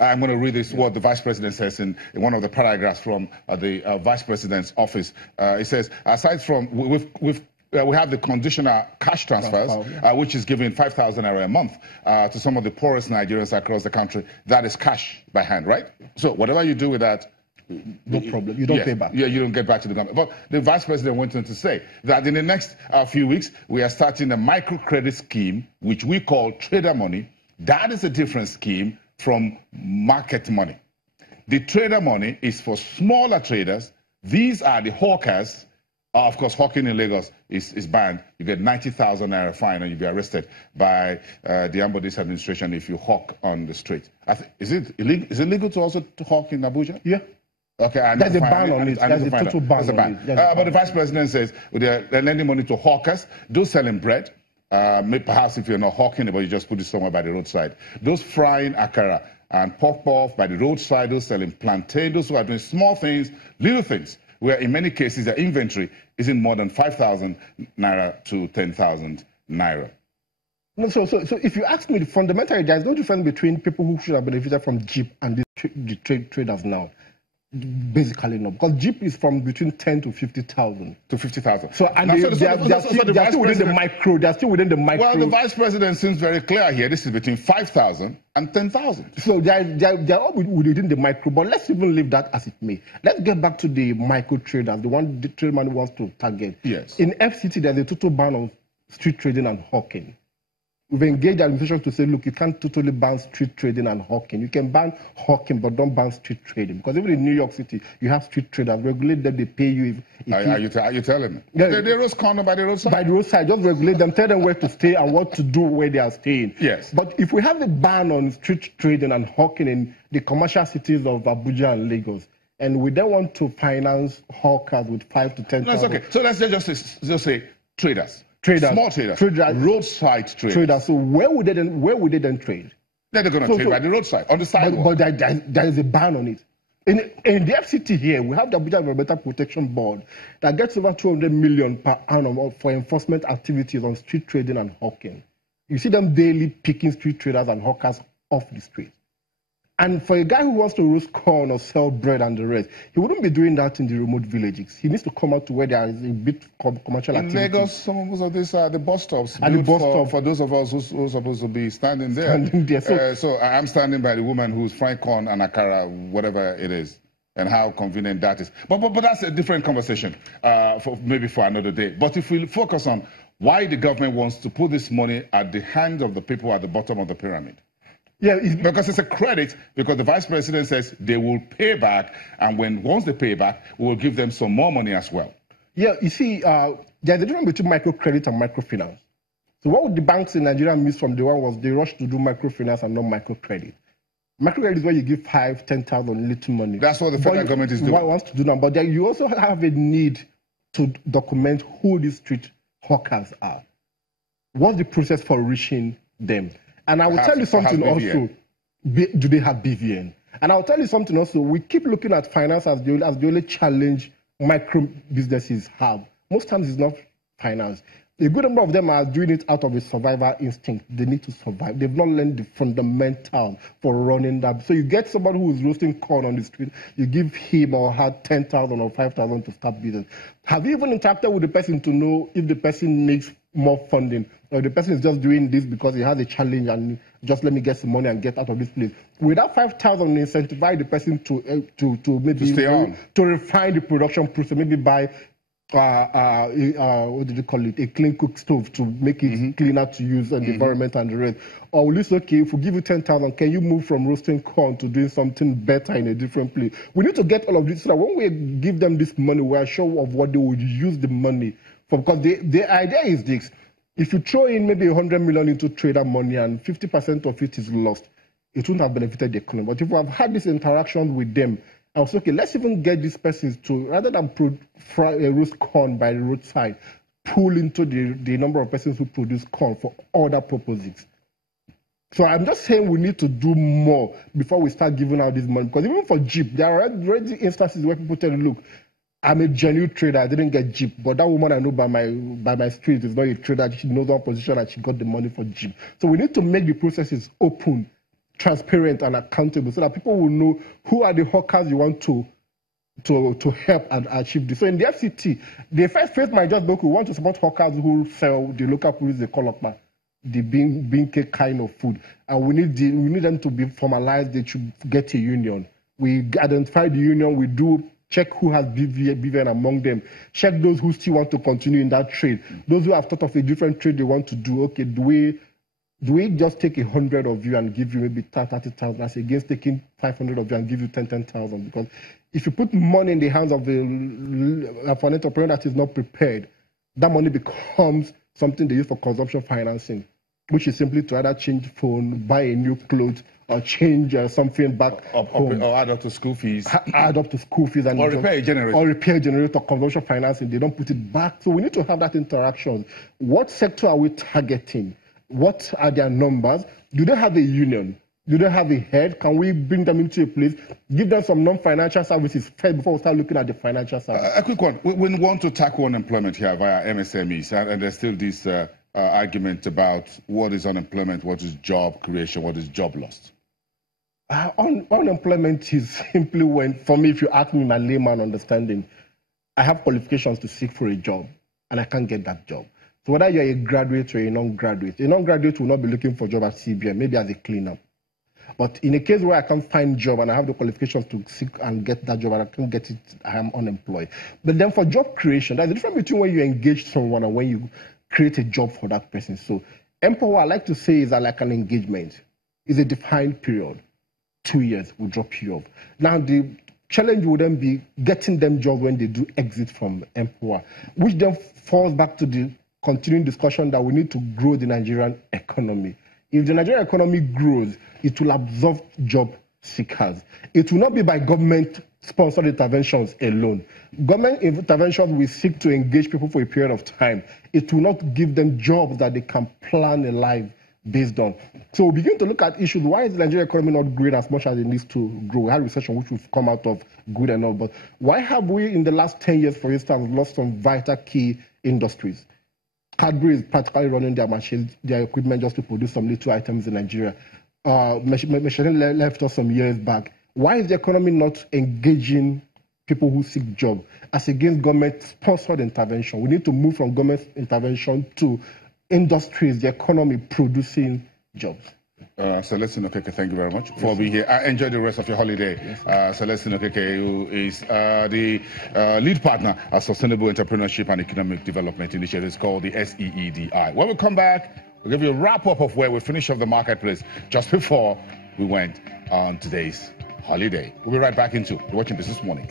I'm going to read this, what the Vice President says in one of the paragraphs from the Vice President's office. It says, aside from, we have the conditional cash transfers, which is giving 5,000 naira a month to some of the poorest Nigerians across the country. That is cash by hand, right? So whatever you do with that, no problem. You don't pay back. Yeah, you don't get back to the government. But the Vice President went on to say that in the next few weeks, we are starting a microcredit scheme, which we call trader money. That is a different scheme from market money. The trader money is for smaller traders. These are the hawkers. Of course, hawking in Lagos is banned. You get 90,000 naira fine and you'll be arrested by the Ambodi's administration if you hawk on the street. Is it legal to also hawk in Abuja? Yeah. Okay, there's a ban on it. There's a total ban on it. But the Vice President says they're lending money to hawkers, those selling bread. Perhaps if you're not hawking it, but you just put it somewhere by the roadside. Those frying akara and puff-puff by the roadside, those selling plantain, those who are doing small things, little things, where in many cases their inventory isn't more than 5,000 naira to 10,000 naira. So if you ask me, fundamentally, there's no difference between people who should have benefited from JIP and the traders now. Basically, no, because JIP is from between 10 to 50,000. To 50,000. So, and they're still within the micro. They're still within the micro. Well, the Vice President seems very clear here. This is between 5,000 and 10,000. So they're all within the micro. But let's even leave that as it may. Let's get back to the micro traders, the one the trade man wants to target. Yes. In FCT, there's a total ban on street trading and hawking. We've engaged administration to say, look, you can't totally ban street trading and hawking. You can ban hawking, but don't ban street trading. Because even in New York City, you have street traders. Regulate them, they pay you. Are you telling me? Yeah, they roast corner by the roadside? By the roadside. Just regulate them, tell them where to stay and what to do where they are staying. Yes. But if we have a ban on street trading and hawking in the commercial cities of Abuja and Lagos, and we then want to finance hawkers with 5 to 10,000. No, it's okay. So let's just say traders. Small traders, roadside traders. So where would they then trade? They're going to trade by the roadside, on the sidewalk. But there is a ban on it. In the FCT here, we have the Abuja Environmental Protection Board that gets over 200 million per annum for enforcement activities on street trading and hawking. You see them daily picking street traders and hawkers off the street. And for a guy who wants to roast corn or sell bread and the rest, he wouldn't be doing that in the remote villages. He needs to come out to where there is a bit commercial activity. In Lagos, some of these are the bus stops. And the bus stop. For those of us who are supposed to be standing there. So I'm standing by the woman who's frying corn and akara, whatever it is, and how convenient that is. But that's a different conversation, maybe for another day. But if we focus on why the government wants to put this money at the hands of the people at the bottom of the pyramid. Yeah, because it's a credit, because the Vice President says they will pay back, and once they pay back, we will give them some more money as well. Yeah, you see, there's a difference between microcredit and microfinance. So what the banks in Nigeria missed from the one was they rushed to do microfinance and not microcredit. Microcredit is where you give 5,000, 10,000 little money. That's what the federal government is doing. Wants to do now, but then you also have a need to document who these street hawkers are. What's the process for reaching them? And I will tell you something also. Do they have BVN? And I'll tell you something also. We keep looking at finance as the only challenge micro businesses have. Most times it's not finance. A good number of them are doing it out of a survival instinct. They need to survive. They've not learned the fundamentals for running that. So you get somebody who is roasting corn on the street, you give him or her 10,000 or 5,000 to start business. Have you even interacted with the person to know if the person needs more funding, or the person is just doing this because he has a challenge and just let me get some money and get out of this place? Without 5,000, incentivize the person to maybe to refine the production process, maybe buy what did you call it? A clean cook stove to make it cleaner to use and the environment and the rest. Or will you say, okay, if we give you 10,000, can you move from roasting corn to doing something better in a different place? We need to get all of this so that when we give them this money, we are sure of what they will use the money for. Because the idea is this: if you throw in maybe 100 million into trader money and 50% of it is lost, it wouldn't have benefited the economy. But if we have had this interaction with them, I was okay, let's even get these persons to, rather than roast corn by the roadside, pull into the number of persons who produce corn for other purposes. So I'm just saying we need to do more before we start giving out this money. Because even for JIP, there are already instances where people tell you, look, I'm a genuine trader, I didn't get JIP, but that woman I know by my street is not a trader. She knows one position and she got the money for JIP. So we need to make the processes open transparent and accountable so that people will know who are the hawkers you want to help and achieve this. So in the FCT, the first phase might just be, we want to support hawkers who sell the local police, the kolokpa, the bean cake kind of food. And we need them to be formalized. They should get a union. We identify the union. We do check who has BVN among them. Check those who still want to continue in that trade. Those who have thought of a different trade they want to do. Okay, do we just take 100 of you and give you maybe 30,000 as against taking 500 of you and give you 10,000? Because if you put money in the hands of an entrepreneur that is not prepared, that money becomes something they use for consumption financing, which is simply to either change phone, buy a new clothes, or change something back home. Or add up to school fees. Add up to school fees. And or repair a generator. Or repair a generator, consumption financing. They don't put it back. So we need to have that interaction. What sector are we targeting? What are their numbers? Do they have a union? Do they have a head? Can we bring them into a place, give them some non-financial services first before we start looking at the financial services? A quick one. We want to tackle unemployment here via MSMEs, and there's still this argument about what is unemployment, what is job creation, what is job loss. Unemployment is simply when, for me, if you ask me my layman understanding, I have qualifications to seek for a job, and I can't get that job. So whether you're a graduate or a non-graduate will not be looking for a job at CBN, maybe as a cleaner. But in a case where I can't find a job and I have the qualifications to seek and get that job and I can't get it, I am unemployed. But then for job creation, there's a difference between when you engage someone and when you create a job for that person. So Empower, I like to say, is like an engagement. It's a defined period. 2 years will drop you off. Now, the challenge would then be getting them jobs when they do exit from Empower, which then falls back to the continuing discussion that we need to grow the Nigerian economy. If the Nigerian economy grows, it will absorb job seekers. It will not be by government-sponsored interventions alone. Government interventions will seek to engage people for a period of time. It will not give them jobs that they can plan a life based on. So we begin to look at issues. Why is the Nigerian economy not growing as much as it needs to grow? We had recession, which we've come out of good and all. But why have we, in the last 10 years, for instance, lost some vital key industries? Cadbury is practically running their machines, their equipment just to produce some little items in Nigeria. Michelin left us some years back. Why is the economy not engaging people who seek jobs as against government-sponsored intervention? We need to move from government intervention to industries, the economy producing jobs. Celestine Okeke, thank you very much for being here. Enjoy the rest of your holiday. Yes, Celestine Okeke, who is the lead partner at Sustainable Entrepreneurship and Economic Development Initiative called the SEEDI. When we come back, we'll give you a wrap-up of where we finished off the marketplace just before we went on today's holiday. We'll be right back into You're watching Business Morning.